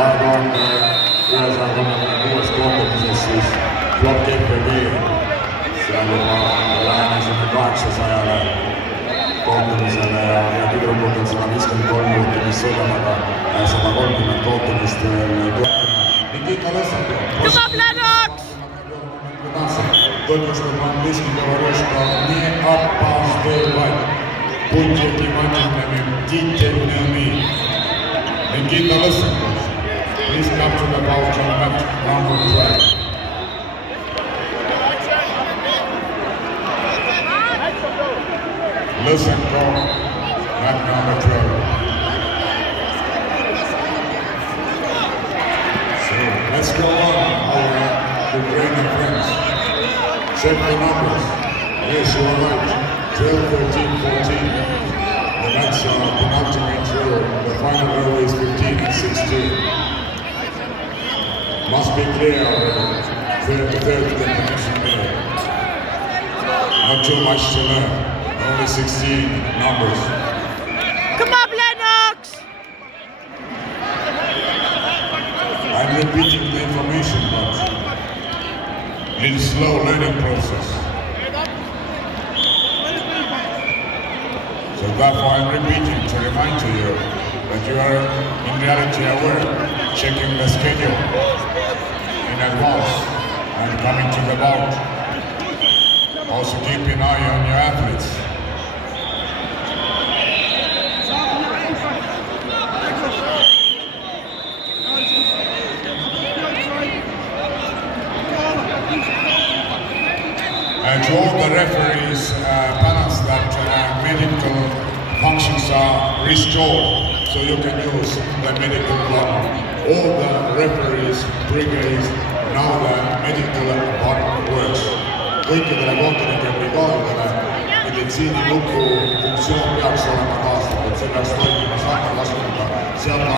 2016 kohtumises siis Block FPB, seal juba lähenesime 800 kohtumisele ja tüdrukud on 153 kohtumist sõidanud, aga 130 kohtumist veel Nikita Lõssak. Come on, Lennox! Только что по-английски говорю, что не опаздывать. Будьте внимательными, бдительными. Никита Лысенко, please come to the ball to match number 12. Lysenko, mat number 12. So let's go on, our Ukrainian friends. Check the numbers. Yes, you are right. 12, 13, 14. The match penultimate drill. The final row is 15 and 16. Must be clear already. Third definition there. Not too much to learn. Only 16 numbers. Come on, Lennox! I'm repeating the information, but it's a slow learning process. So therefore I'm repeating to remind to you that you are in reality aware, checking the schedule in advance and coming to the bout. Also keep an eye on your athletes. And to all the referees, balance that medical functions are restored, so you can use the medical button. All the referees, brigades, now the medical button works. Kõikidele kohtunike brigaadidele meditsiininuku funktsioon peaks olema taastatud, see peaks toimuma.